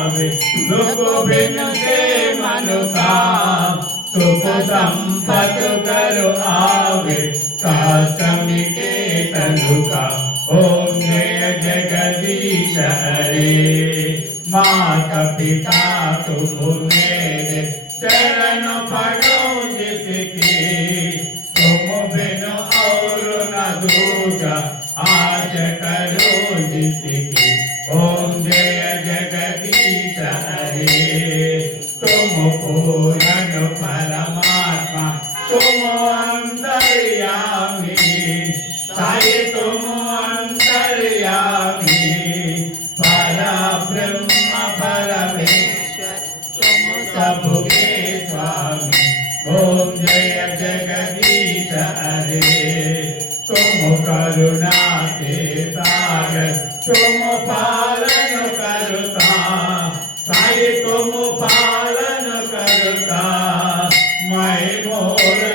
आवे, दुख बिनु से मनुका, सुख संपत करो आवे, कासमिके तनुका। ओम जय जगदीश हरे, माता पिता तुम मेरे, चरण पड़ो जिसकी, तुम बिनु और न दूजा, आज करो जिसकी। ओम जय जगदीश हरे, तुम पूर्ण परमात्मा, तुम अंतर्यामी, साई तुम अंतर्यामी, परब्रह्म परमेश्वर तुम सबके स्वामी। ओम जय जगदीश हरे, तुम करुणा के सागर, तुम पालन करता, साई तुम पालन करता, मैं मोर